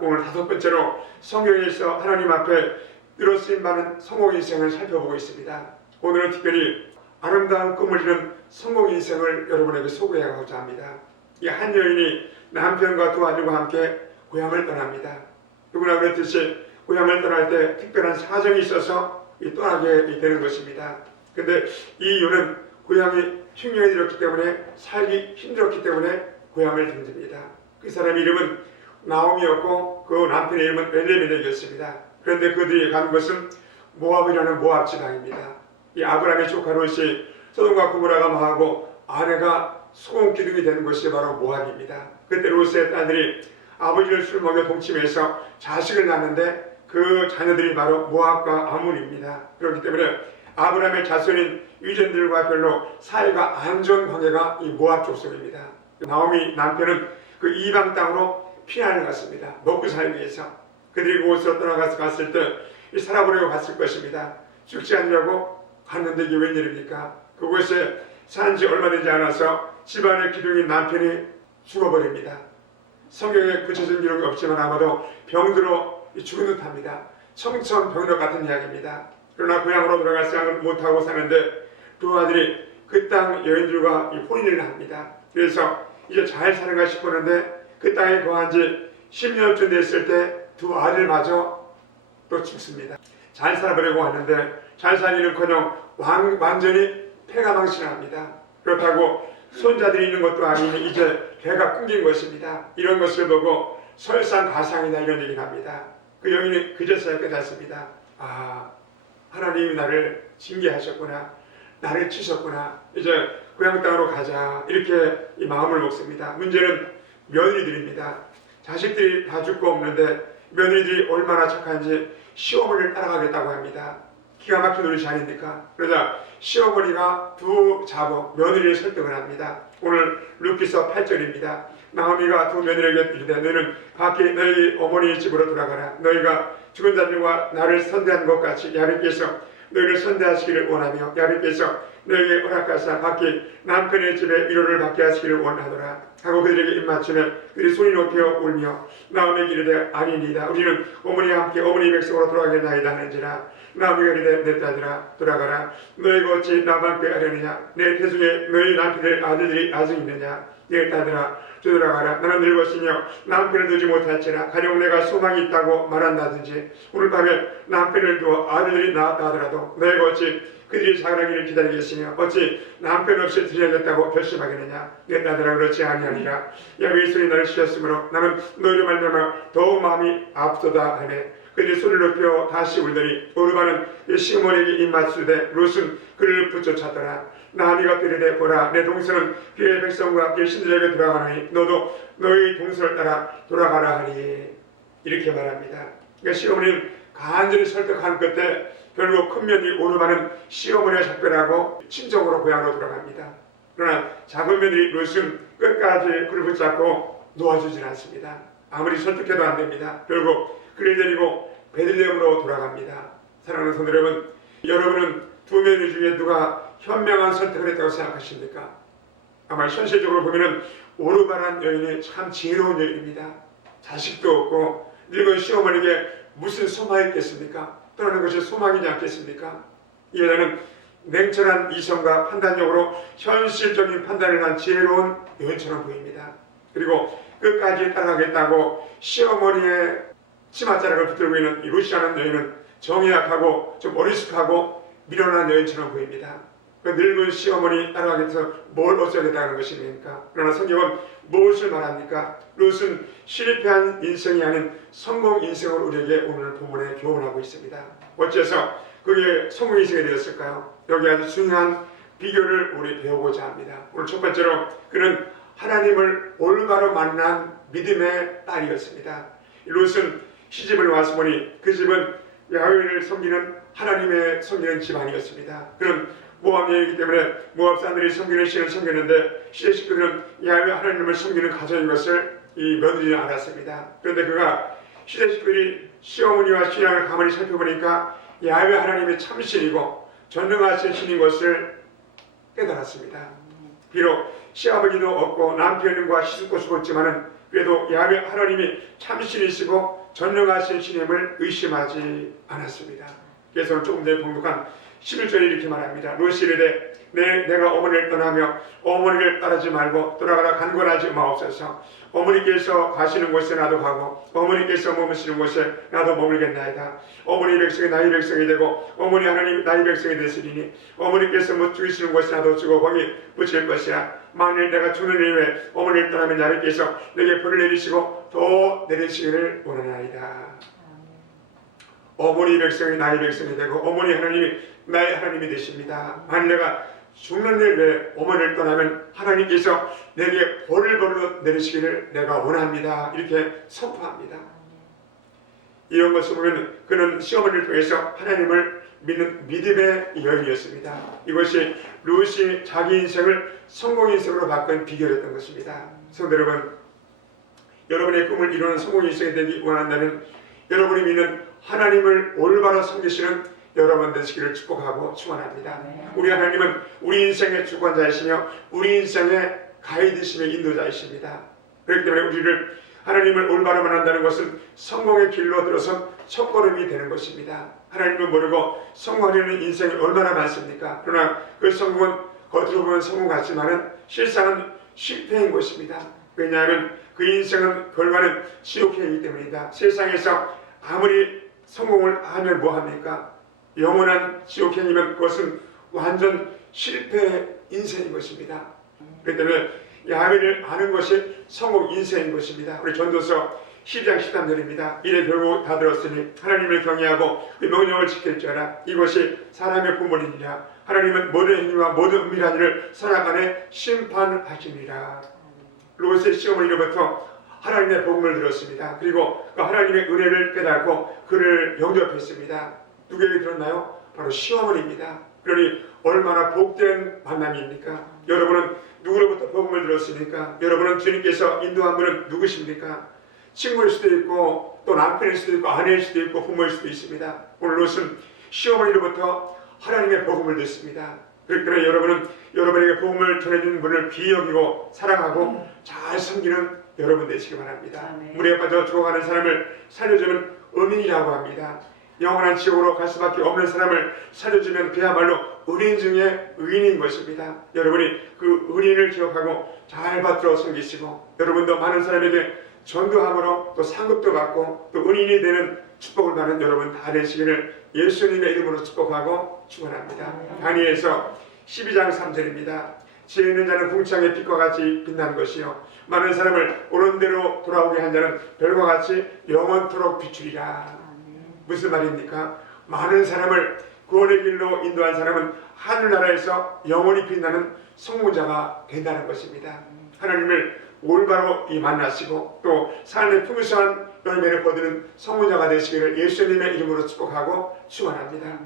오늘 다섯 번째로 성경에서 하나님 앞에 늘어쓰임 많은 성공 인생을 살펴보고 있습니다. 오늘은 특별히 아름다운 꿈을 이룬 성공 인생을 여러분에게 소개하고자 합니다. 이 한 여인이 남편과 두 아들과 함께 고향을 떠납니다. 누구나 그렇듯이 고향을 떠날 때 특별한 사정이 있어서 떠나게 되는 것입니다. 그런데 이 이유는 고향이 흉년이 들었기 때문에 살기 힘들었기 때문에 고향을 등집니다. 그 사람 이름은 나오미였고 그 남편의 이름은 엘리멜렉이었습니다. 그런데 그들이 간 곳은 모압이라는 모압 지방입니다. 이 아브라함의 조카 롯이 소돔과 고모라가 망하고 아내가 소금 기둥이 되는 곳이 바로 모압입니다. 그때 롯의 딸들이 아버지를 술 먹여 동침해서 자식을 낳는데 그 자녀들이 바로 모압과 아몬입니다. 그렇기 때문에 아브라함의 자손인 유전들과 별로 사이가 안 좋은 관계가 이 모압 족속입니다. 나오미 남편은 그 이방 땅으로 피난을 갔습니다. 먹고 살기 위해서. 그들이 그곳으로 떠나가서 갔을 때 살아보려고 갔을 것입니다. 죽지 않으려고 갔는데 이게 웬일입니까? 그곳에 산 지 얼마 되지 않아서 집안의 기둥인 남편이 죽어버립니다. 성경에 구체적인 기록이 없지만 아마도 병들어 죽은 듯합니다. 청천벽력 같은 이야기입니다. 그러나 고향으로 돌아갈 생각을 못하고 사는데 두 아들이 그 땅 여인들과 혼인을 합니다. 그래서 이제 잘 사는가 싶었는데 그 땅에 거한 지 10년쯤 됐을 때 두 아들마저 또 죽습니다. 잘 살아보려고 하는데 잘 살기는커녕 완전히 폐가망신합니다. 그렇다고 손자들이 있는 것도 아니니 이제 배가 끊긴 것입니다. 이런 것을 보고 설상가상이다 이런 얘기를 합니다. 그 여인이 그제서야 깨닫습니다. 아, 하나님이 나를 징계하셨구나. 나를 치셨구나. 이제 고향 땅으로 가자. 이렇게 이 마음을 먹습니다. 문제는 며느리들입니다. 자식들이 다 죽고 없는데 며느리들이 얼마나 착한지 시어머니를 따라가겠다고 합니다. 기가 막힌 노릇이 아닙니까? 그러자 시어머니가 두 자부 며느리를 설득을 합니다. 오늘 루키서 8절입니다. 나오미가 두 며느리에게 이르되 너희는 밖에 너희 어머니의 집으로 돌아가라. 너희가 죽은 자들과 나를 선대한 것 같이 야곱께서 너희를 선대하시기를 원하며 야곱께서 너희에게 허락하사 밖에 남편의 집에 위로를 받게 하시기를 원하노라 하고 그들에게 입맞추며 그들이 소리 높여 울며 나오미에게 이르되 아니니이다. 우리는 어머니와 함께 어머니 백성으로 돌아가겠나이다 하는지라. 나오미가 이르되 내 딸들아 돌아가라. 너희가 어찌 나만 빼앗으려느냐. 내 태중에 너희 남편의 아들들이 아직 있느냐. 내 딸들아 되돌아가라. 나는 늙었으며 남편을 두지 못할지라. 가령 내가 소망이 있다고 말한다든지 오늘 밤에 남편을 두어 아들들이 낳았다 하더라도 너희가 어찌 그들이 자라기를 기다리겠으며 어찌 남편 없이 들여야겠다고 결심하겠느냐. 내 딸들아 그렇지 아니하니라. 야곱의 손이 나를 치셨으므로 나는 너희로 말미암아 더욱 마음이 아프도다 하네. 그들이 소리를 높여 다시 울더니 오르바는 시어머니에게 입맞추되 롯은 그를 붙여쳤더라. 나미가 이르되 보라 내 동생은 그의 백성과 함께 신들에게 돌아가노니 너도 너희 동생을 따라 돌아가라 하니 이렇게 말합니다. 그러니까 시어머니는 간절히 설득한 끝에 결국 큰 며느리 오르바는 시어머니와 작별하고 친정으로 고향으로 돌아갑니다. 그러나 작은 며느리 롯은 끝까지 그를 붙잡고 놓아주질 않습니다. 아무리 설득해도 안 됩니다. 결국 그를 데리고 베들레헴으로 돌아갑니다. 사랑하는 성도 여러분, 여러분은 두 며느리 중에 누가 현명한 선택을 했다고 생각하십니까? 아마 현실적으로 보면은 오르바란 여인이 참 지혜로운 여인입니다. 자식도 없고 늙은 시어머니에게 무슨 소망이 있겠습니까? 떠나는 것이 소망이지 않겠습니까? 이 여자는 냉철한 이성과 판단력으로 현실적인 판단을 한 지혜로운 여인처럼 보입니다. 그리고 끝까지 따라가겠다고 시어머니의 치맛자락을 붙들고 있는 이 롯이라는 여인은 정의약하고 좀 어리숙하고 미련한 여인처럼 보입니다. 그 늙은 시어머니 따라가겠다고 뭘 어쩌겠다는 것입니까? 그러나 성경은 무엇을 말합니까? 롯은 실패한 인생이 아닌 성공 인생을 우리에게 오늘 본문에 교훈하고 있습니다. 어째서 그게 성공 인생이 되었을까요? 여기 아주 중요한 비결을 우리 배우고자 합니다. 오늘 첫 번째로 그는 하나님을 올바로 만난 믿음의 딸이었습니다. 롯은 시집을 와서 보니 그 집은 야훼를 섬기는 하나님의 섬기는 집안이었습니다. 그는 모압 여인이기 때문에 모압 사람들이 섬기는 신을 섬겼는데 시대 식구들은 야훼 하나님을 섬기는 가정인 것을 이 며느리는 알았습니다. 그런데 그가 시대 식구들이 시어머니와 신앙을 가만히 살펴보니까 야훼 하나님이 참신이고 전능하신 신인 것을 깨달았습니다. 비록 시아버지도 없고 남편과 시집도 죽었지만은 그래도 야훼 하나님이 참신이시고 전능하신 신임을 의심하지 않았습니다. 그래서 조금 전에 봉독한 11절에 이렇게 말합니다. 롯이 이르되 내가 어머니를 떠나며 어머니를 따르지 말고 돌아가라 간구하지 마옵소서. 어머니께서 가시는 곳에 나도 가고 어머니께서 머무시는 곳에 나도 머물겠나이다. 어머니 백성이 나의 백성이 되고 어머니 하나님 나의 백성이 되시리니 어머니께서 못 죽이시는 곳에 나도 죽어 거기 묻힐 것이라. 만일 내가 죽는 이후에 어머니를 떠나면 야훼께서 내게 벌을 내리시고 더 내리시기를 원하나이다. 어머니 백성이 나의 백성이 되고 어머니 하나님이 나의 하나님이 되십니다. 만일 내가 죽는 일 외에 어머니를 떠나면 하나님께서 내게 벌을 벌어 내리시기를 내가 원합니다. 이렇게 선포합니다. 이런 것을 보면 그는 시어머니를 통해서 하나님을 믿는 믿음의 여인이었습니다. 이것이 룻이 자기 인생을 성공 인생으로 바꾼 비결이었던 것입니다. 성도 여러분, 여러분의 꿈을 이루는 성공 인생이 되기 원한다면 여러분이 믿는 하나님을 올바로 섬기시는 여러분 되시기를 축복하고 축원합니다. 우리 하나님은 우리 인생의 주권자이시며 우리 인생의 가이드시며 인도자이십니다. 그렇기 때문에 우리를 하나님을 올바로 만난다는 것은 성공의 길로 들어선 첫걸음이 되는 것입니다. 하나님을 모르고 성공하려는 인생이 얼마나 많습니까? 그러나 그 성공은 겉으로 보면 성공 같지만은 실상은 실패인 것입니다. 왜냐하면 그 인생은 결과는 지옥행이기 때문이다. 세상에서 아무리 성공을 하면 뭐합니까? 영원한 지옥행이면 그것은 완전 실패 인생인 것입니다. 그렇기 때문에 야훼를 아는 것이 성공 인생인 것입니다. 우리 전도서 12장 13절입니다. 이래 결국 다 들었으니 하나님을 경외하고 그 명령을 지킬지어다. 이것이 사람의 본분이니라. 하나님은 모든 행위와 모든 은밀한 일을 선악간에 심판하시니라. 롯의 시어머니로부터 하나님의 복음을 들었습니다. 그리고 그 하나님의 은혜를 깨닫고 그를 영접했습니다. 누구에게 들었나요? 바로 시어머니입니다. 그러니 얼마나 복된 만남입니까? 여러분은 누구로부터 복음을 들었습니까? 여러분은 주님께서 인도한 분은 누구십니까? 친구일 수도 있고 또 남편일 수도 있고 아내일 수도 있고 부모일 수도 있습니다. 오늘 롯은 시어머니로부터 하나님의 복음을 듣습니다. 그렇기 때문에 여러분은 여러분에게 복음을 전해주는 분을 귀히 여기고 사랑하고 잘 섬기는 여러분 되시기 바랍니다. 물에 빠져 죽어가는 사람을 살려주는 은인이라고 합니다. 영원한 지옥으로 갈 수밖에 없는 사람을 살려주면 그야말로 은인 중에 의인인 것입니다. 여러분이 그 은인을 기억하고 잘 받들어 섬기시고 여러분도 많은 사람에게 전도함으로 또 상급도 받고 또 은인이 되는 축복을 받는 여러분 다 되시기를 예수님의 이름으로 축복하고 축원합니다. 다니엘서 12장 3절입니다. 지혜 있는 자는 궁창의 빛과 같이 빛나는 것이요 많은 사람을 옳은 대로 돌아오게 한 자는 별과 같이 영원토록 비추리라. 무슨 말입니까? 많은 사람을 구원의 길로 인도한 사람은 하늘나라에서 영원히 빛나는 성공자가 된다는 것입니다. 하나님을 올바로 만나시고 또 삶의 풍성한 열매를 거두는 성공자가 되시기를 예수님의 이름으로 축복하고 축원합니다.